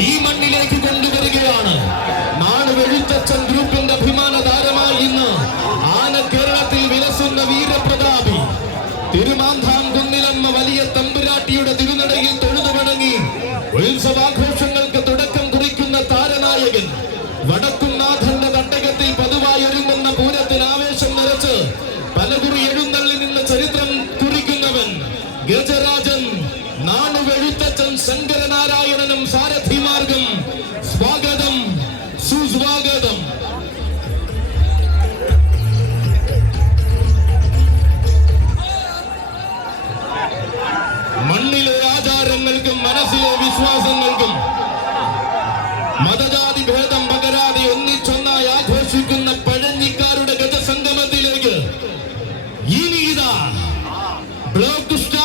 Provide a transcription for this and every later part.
ഈ മണ്ണിലേക്ക് കൊണ്ടുവരികയാണ്. നാട് വെഴുത്തച്ഛൻ ഗ്രൂപ്പിന്റെ അഭിമാന താരമായി ഇന്ന് ആന കേരളത്തിൽ ആചാരങ്ങൾക്കും മനസ്സിലെ വിശ്വാസങ്ങൾക്കും മതജാതി ഭേദം പകരാതെ ഒന്നിച്ചൊന്നായി ആഘോഷിക്കുന്ന പഴഞ്ഞിക്കാരുടെ ഗജസംഗമത്തിലേക്ക് ഇനി ഇതാ ബ്ലോക്ക് സ്റ്റാർ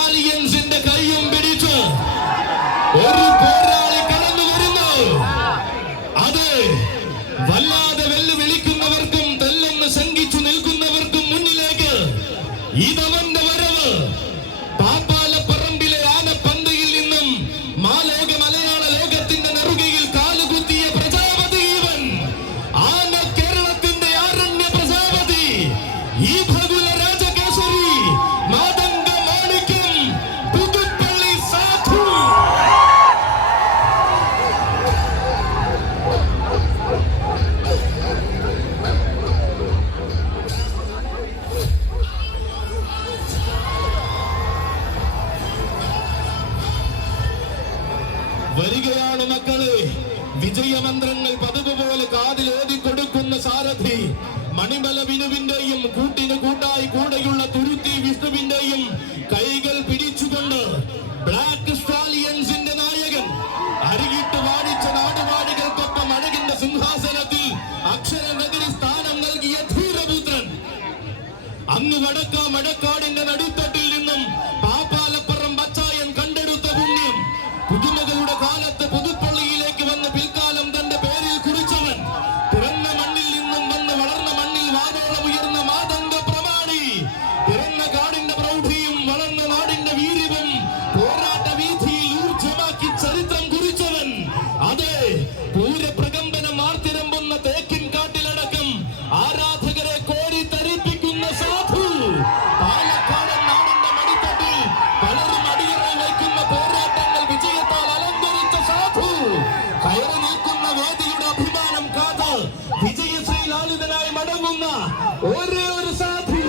വരികയാണ് മക്കളെ. വിജയമന്ത്രങ്ങൾ പതിവ് പോലെ കാതിലേതി കൊടുക്കുന്ന സാരഥി മണിമല വിനുവിന്റെയും കൂട്ടിന് കൂട്ടായി കൂടെയുള്ള തുരുത്തി വിഷ്ണുവിന്റെയും കൈകൾ പിടിച്ചുകൊണ്ട് ബ്ലാക്ക് സ്റ്റാലിയൻസിന്റെ നായകൻ അരികിട്ട് വാടിച്ച നാടുവാടികൾക്കൊപ്പം അഴകിന്റെ സിംഹാസനത്തിൽ അക്ഷരനഗരി സ്ഥാനം നൽകിയ ധീരപുത്രൻ. അന്ന് വടക്കാ മഴക്കാടിന്റെ നടുത്തട്ടിൽ ലാളിതനായി മടങ്ങുന്ന ഒരേ ഒരു സാധു